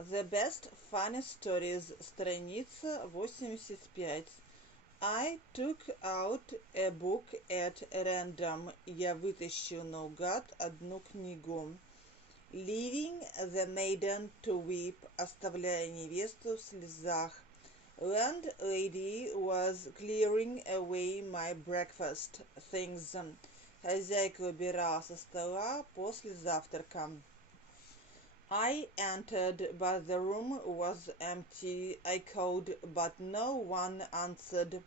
The Best Funny Stories, страница 85. I took out a book at random. Я вытащил наугад одну книгу. Leaving the maiden to weep, оставляя невесту в слезах. Landlady was clearing away my breakfast things. Хозяйка убирала со стола после завтрака. I entered, but the room was empty. I called, but no one answered.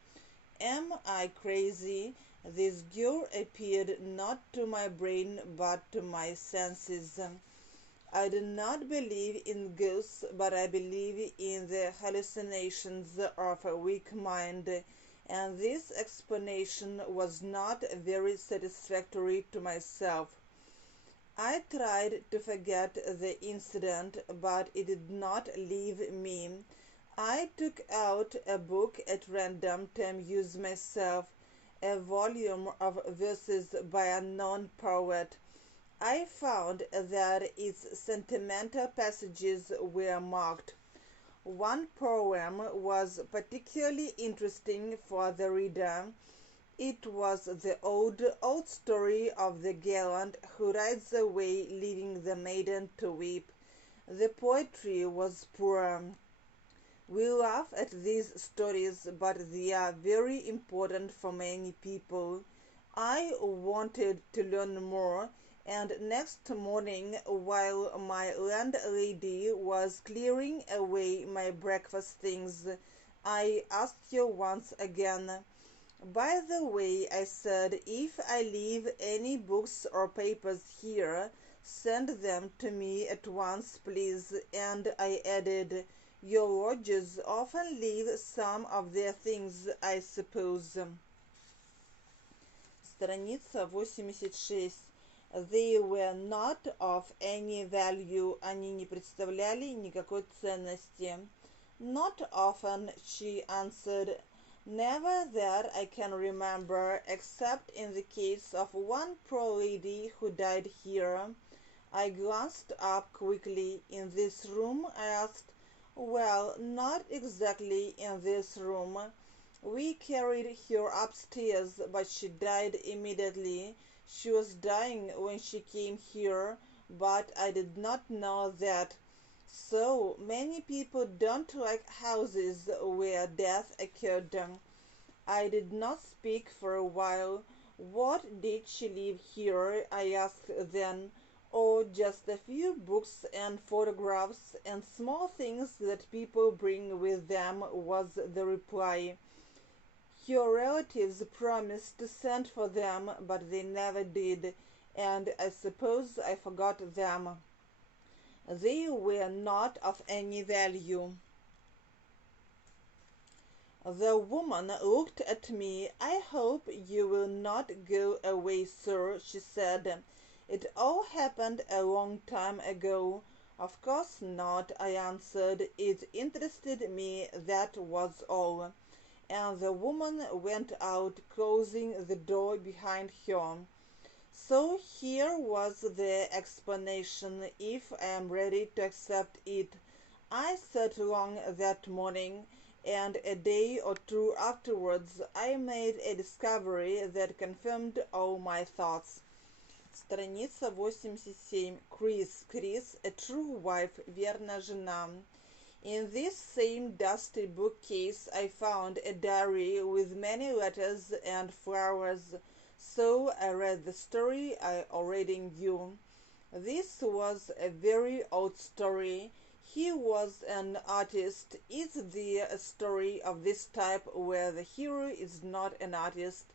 Am I crazy? This girl appeared not to my brain, but to my senses. I do not believe in ghosts, but I believe in the hallucinations of a weak mind, and this explanation was not very satisfactory to myself. I tried to forget the incident, but it did not leave me. I took out a book at random to amuse myself, a volume of verses by a known poet. I found that its sentimental passages were marked. One poem was particularly interesting for the reader. It was the old story of the gallant who rides away, leaving the maiden to weep. The poetry was poor. We laugh at these stories, but they are very important for many people. I wanted to learn more, and next morning, while my landlady was clearing away my breakfast things, I asked her once again. By the way, I said, if I leave any books or papers here, send them to me at once, please. And I added, your lodgers often leave some of their things, I suppose. Страница 86. They were not of any value, они не представляли никакой ценности. Not often, she answered. Never that I can remember, except in the case of one poor lady who died here. I glanced up quickly. In this room? I asked. Well, not exactly in this room. We carried her upstairs, but she died immediately. She was dying when she came here, but I did not know that. So many people don't like houses where death occurred. I did not speak for a while. What did she leave here? I asked then. Oh, just a few books and photographs and small things that people bring with them, was the reply. Her relatives promised to send for them, but they never did, and I suppose I forgot them. They were not of any value. The woman looked at me. I hope you will not go away, sir, she said. It all happened a long time ago. Of course not, I answered. It interested me, that was all. And the woman went out, closing the door behind her. So here was the explanation, if I am ready to accept it. I sat long that morning, and a day or two afterwards I made a discovery that confirmed all my thoughts. Страница 87. Крис, a true wife, верная жена. In this same dusty bookcase I found a diary with many letters and flowers, so I read the story I already knew. This was a very old story. He was an artist. Is there a story of this type where the hero is not an artist?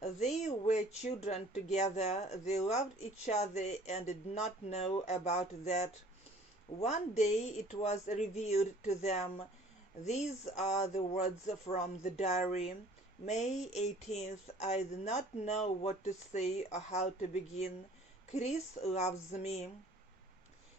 They were children together, they loved each other and did not know about that. One day it was revealed to them. These are the words from the diary. May 18th. I do not know what to say or how to begin. Chris loves me.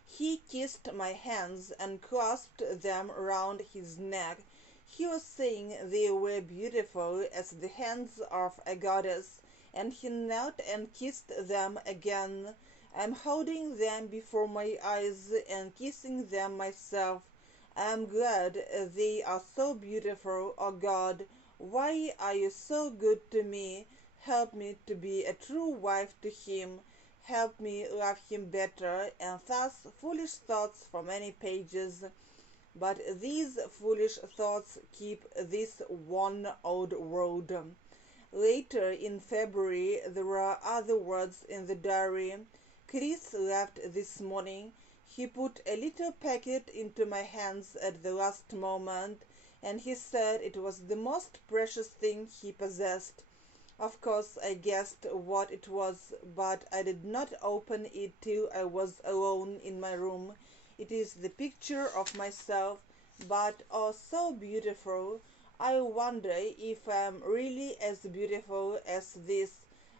He kissed my hands and clasped them round his neck. He was saying they were beautiful as the hands of a goddess, and he knelt and kissed them again. I'm holding them before my eyes and kissing them myself. I'm glad they are so beautiful. Oh God, why are you so good to me? Help me to be a true wife to him. Help me love him better, and thus foolish thoughts from many pages. But these foolish thoughts keep this one old road. Later in February, there are other words in the diary. Chris left this morning. He put a little packet into my hands at the last moment, and he said it was the most precious thing he possessed. Of course, I guessed what it was, but I did not open it till I was alone in my room. It is the picture of myself, but oh, so beautiful. I wonder if I am really as beautiful as this.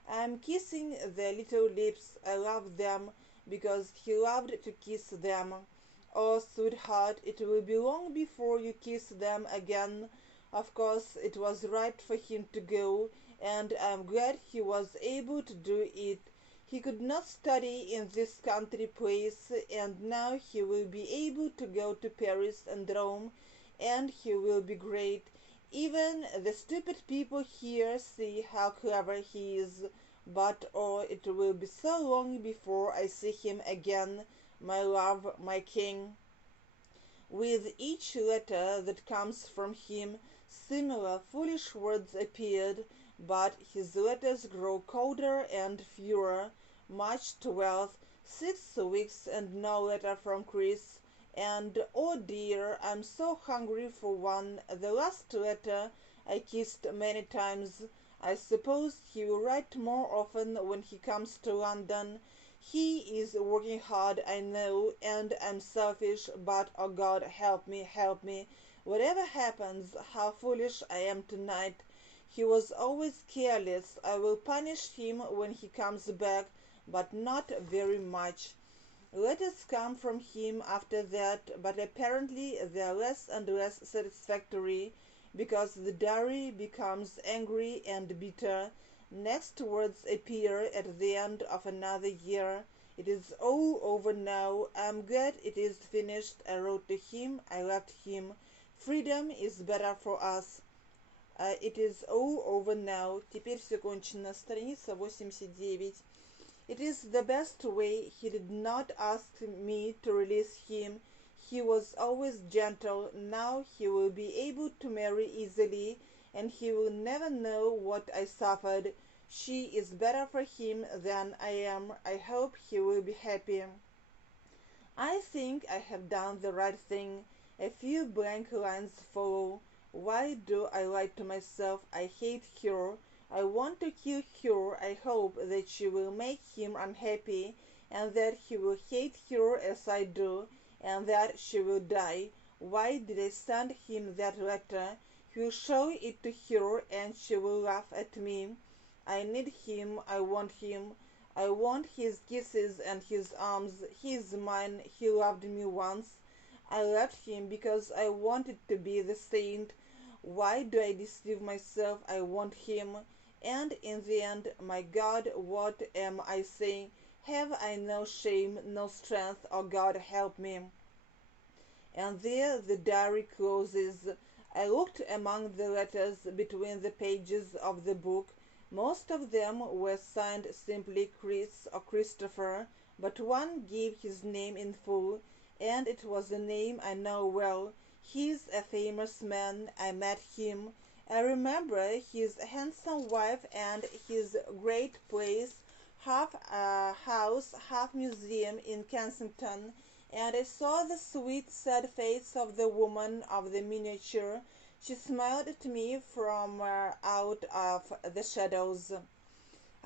I am kissing the little lips. I love them because he loved to kiss them. Oh, sweetheart, it will be long before you kiss them again. Of course, it was right for him to go, and I am glad he was able to do it. He could not study in this country place, and now he will be able to go to Paris and Rome, and he will be great. Even the stupid people here see how clever he is. But oh, it will be so long before I see him again, my love, my king. With each letter that comes from him, similar foolish words appeared, but his letters grow colder and fewer. March 12th, 6 weeks and no letter from Chris. And oh dear, I'm so hungry for one. The last letter I kissed many times. I suppose he will write more often when he comes to London. He is working hard, I know, and I'm selfish, but oh God, help me, help me. Whatever happens, how foolish I am tonight. He was always careless. I will punish him when he comes back, but not very much. Letters come from him after that, but apparently they are less and less satisfactory, because the diary becomes angry and bitter. Next words appear at the end of another year. It is all over now. I'm glad it is finished. I wrote to him. I left him. Freedom is better for us. It is all over now. Теперь все кончено. Страница 89. It is the best way. He did not ask me to release him. He was always gentle. Now he will be able to marry easily, and he will never know what I suffered. She is better for him than I am. I hope he will be happy. I think I have done the right thing. A few blank lines follow. Why do I lie to myself? I hate her. I want to kill her. I hope that she will make him unhappy, and that he will hate her as I do, and that she will die. Why did I send him that letter? He will show it to her, and she will laugh at me. I need him. I want him. I want his kisses and his arms. He is mine. He loved me once. I left him because I wanted to be the saint. Why do I deceive myself? I want him. And in the end, my God, what am I saying? Have I no shame, no strength? Oh God, help me. And there the diary closes. I looked among the letters between the pages of the book. Most of them were signed simply Chris or Christopher, but one gave his name in full, and it was a name I know well. He's a famous man. I met him. I remember his handsome wife and his great place, half house, half museum in Kensington, and I saw the sweet, sad face of the woman of the miniature. She smiled at me from out of the shadows.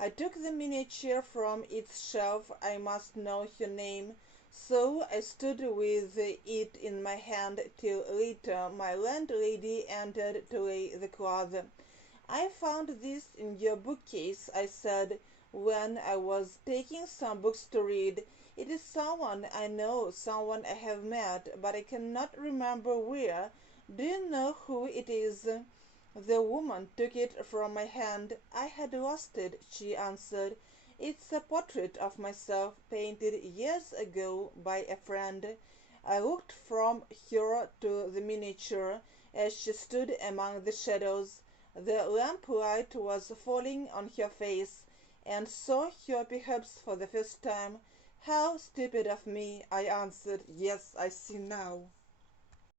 I took the miniature from its shelf. I must know her name. So I stood with it in my hand till later my landlady entered to lay the cloth. "I found this in your bookcase," I said, when I was taking some books to read. "It is someone I know, someone I have met, but I cannot remember where. Do you know who it is?" The woman took it from my hand. "I had lost it," she answered. It's a portrait of myself painted years ago by a friend. I looked from her to the miniature as she stood among the shadows. The lamplight was falling on her face, and saw her perhaps for the first time. How stupid of me! I answered, yes, I see now.